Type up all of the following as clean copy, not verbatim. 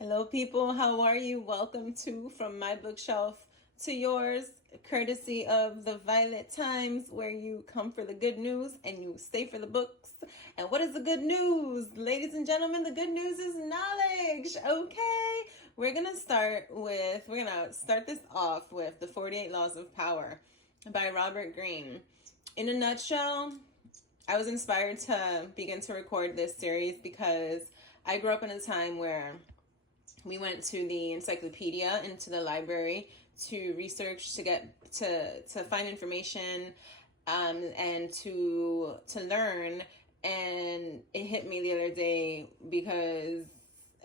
Hello, people. How are you? Welcome to From My Bookshelf to Yours, courtesy of the Violet Times, where you come for the good news and you stay for the books. And what is the good news? Ladies and gentlemen, the good news is knowledge. Okay. We're going to start this off with The 48 Laws of Power by Robert Greene. In a nutshell, I was inspired to begin to record this series because I grew up in a time where we went to the encyclopedia into the library to research, to get to find information, and to learn. And it hit me the other day because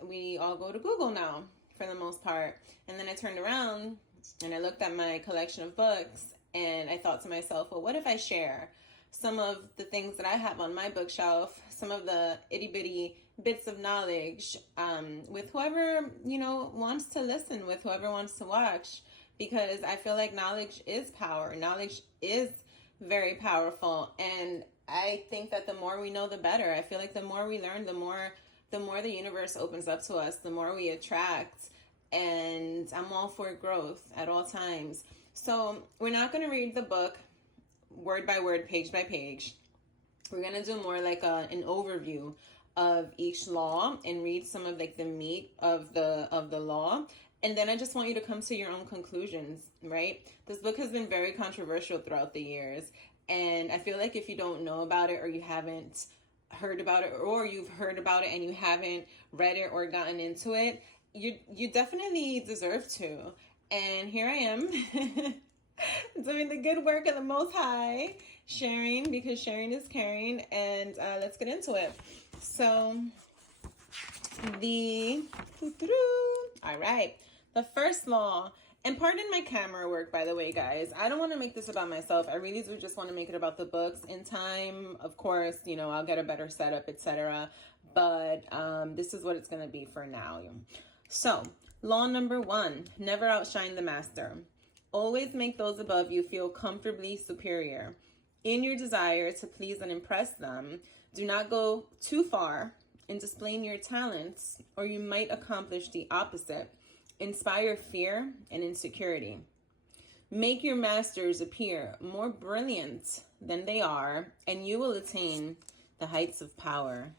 we all go to Google now for the most part. And then I turned around and I looked at my collection of books and I thought to myself, well, what if I share some of the things that I have on my bookshelf, some of the itty bitty bits of knowledge, with whoever, wants to listen, with whoever wants to watch, because I feel like knowledge is power. Knowledge is very powerful. And I think that the more we know, the better. I feel like the more we learn, the more the universe opens up to us, the more we attract. And I'm all for growth at all times. So we're not going to read the book word by word, page by page. We're going to do more like an overview of each law and read some of like the meat of the law. And then I just want you to come to your own conclusions, right? This book has been very controversial throughout the years. And I feel like if you don't know about it, or you haven't heard about it, or you've heard about it and you haven't read it or gotten into it, you definitely deserve to. And here I am doing the good work of the Most High, sharing, because sharing is caring. And let's get into it. So all right, the first law, and pardon my camera work, by the way, guys. I don't want to make this about myself. I really do just want to make it about the books. In time, of course, I'll get a better setup, etc. But this is what it's going to be for now. So, law number 1, never outshine the master. Always make those above you feel comfortably superior. In your desire to please and impress them, do not go too far in displaying your talents, or you might accomplish the opposite. Inspire fear and insecurity. Make your masters appear more brilliant than they are, and you will attain the heights of power.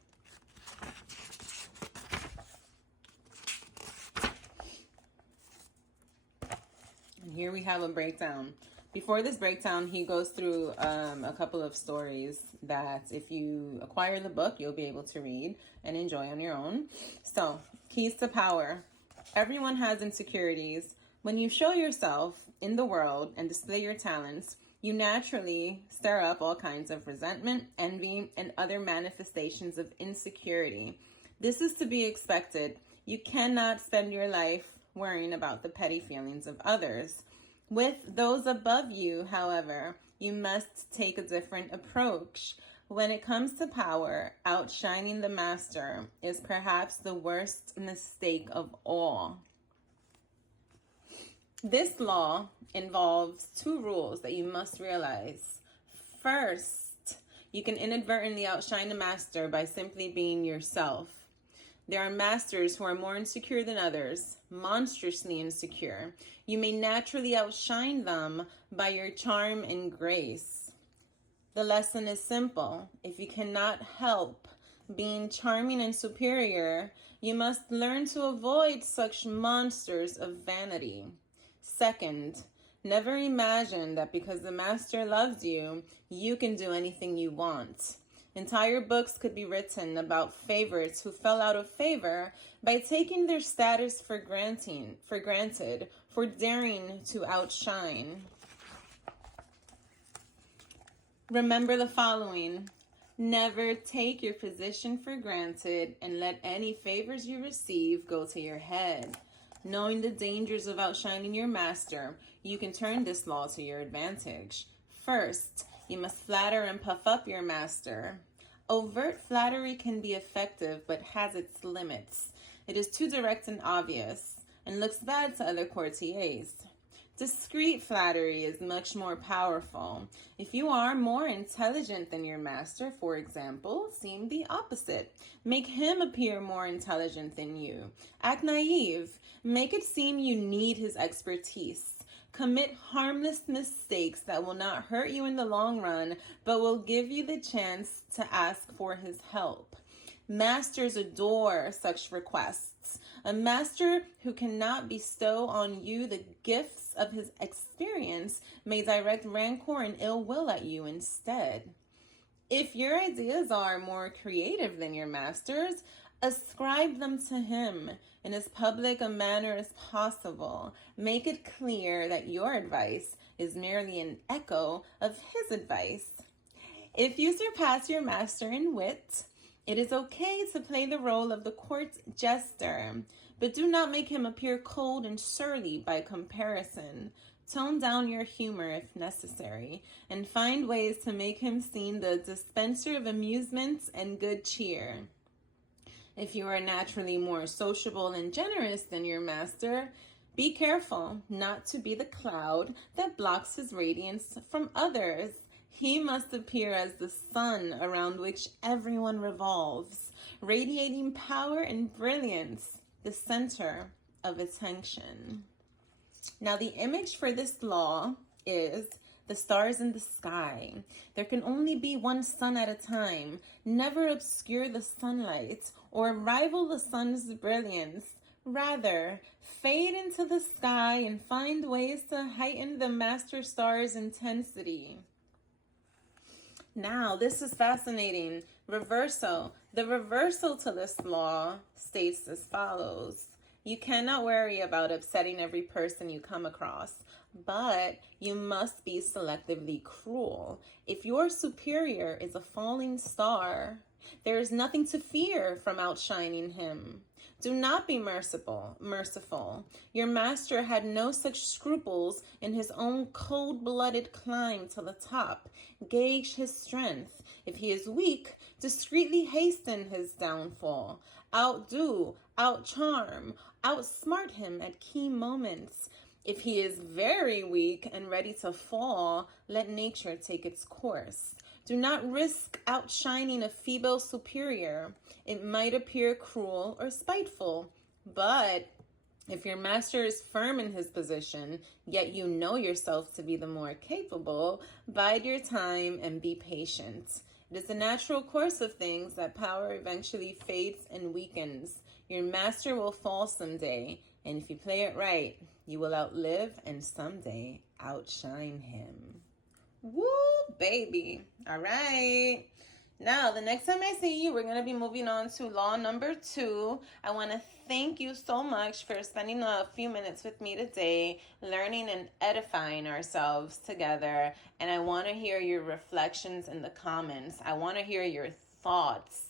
And here we have a breakdown. Before this breakdown, he goes through a couple of stories that if you acquire the book, you'll be able to read and enjoy on your own. So, keys to power. Everyone has insecurities. When you show yourself in the world and display your talents, you naturally stir up all kinds of resentment, envy, and other manifestations of insecurity. This is to be expected. You cannot spend your life worrying about the petty feelings of others. With those above you, however, you must take a different approach. When it comes to power, outshining the master is perhaps the worst mistake of all. This law involves 2 rules that you must realize. First, you can inadvertently outshine the master by simply being yourself. There are masters who are more insecure than others, monstrously insecure. You may naturally outshine them by your charm and grace. The lesson is simple. If you cannot help being charming and superior, you must learn to avoid such monsters of vanity. Second, never imagine that because the master loves you, you can do anything you want. Entire books could be written about favorites who fell out of favor by taking their status for granted, for daring to outshine. Remember the following. Never take your position for granted and let any favors you receive go to your head. Knowing the dangers of outshining your master, you can turn this law to your advantage. First, you must flatter and puff up your master. Overt flattery can be effective, but has its limits. It is too direct and obvious, and looks bad to other courtiers. Discreet flattery is much more powerful. If you are more intelligent than your master, for example, seem the opposite. Make him appear more intelligent than you. Act naive. Make it seem you need his expertise. Commit harmless mistakes that will not hurt you in the long run, but will give you the chance to ask for his help. Masters adore such requests. A master who cannot bestow on you the gifts of his experience may direct rancor and ill will at you instead. If your ideas are more creative than your master's, ascribe them to him in as public a manner as possible. Make it clear that your advice is merely an echo of his advice. If you surpass your master in wit, it is okay to play the role of the court jester, but do not make him appear cold and surly by comparison. Tone down your humor if necessary, and find ways to make him seem the dispenser of amusement and good cheer. If you are naturally more sociable and generous than your master, be careful not to be the cloud that blocks his radiance from others. He must appear as the sun around which everyone revolves, radiating power and brilliance, the center of attention. Now, the image for this law is the stars in the sky. There can only be one sun at a time. Never obscure the sunlight or rival the sun's brilliance. Rather, fade into the sky and find ways to heighten the master star's intensity. Now, this is fascinating. Reversal. The reversal to this law states as follows. You cannot worry about upsetting every person you come across, but you must be selectively cruel. If your superior is a falling star, there is nothing to fear from outshining him. Do not be merciful. Your master had no such scruples in his own cold-blooded climb to the top. Gauge his strength. If he is weak, discreetly hasten his downfall. Outdo, outcharm, outsmart him at key moments. If he is very weak and ready to fall, let nature take its course. Do not risk outshining a feeble superior. It might appear cruel or spiteful, but if your master is firm in his position, yet you know yourself to be the more capable, bide your time and be patient. It is the natural course of things that power eventually fades and weakens. Your master will fall someday, and if you play it right, you will outlive and someday outshine him. Woo, baby. All right. Now, the next time I see you, we're going to be moving on to law number 2. I want to thank you so much for spending a few minutes with me today, learning and edifying ourselves together. And I want to hear your reflections in the comments. I want to hear your thoughts.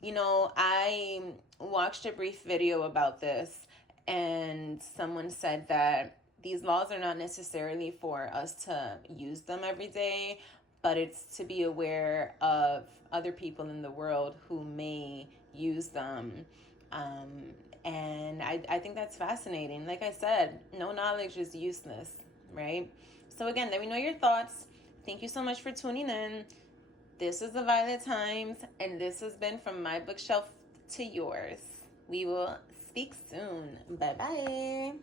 You know, I watched a brief video about this, and someone said that these laws are not necessarily for us to use them every day, but it's to be aware of other people in the world who may use them. And I think that's fascinating. Like I said, no knowledge is useless, right? So again, let me know your thoughts. Thank you so much for tuning in. This is The Violet Times, and this has been From My Bookshelf to Yours. We will speak soon. Bye-bye.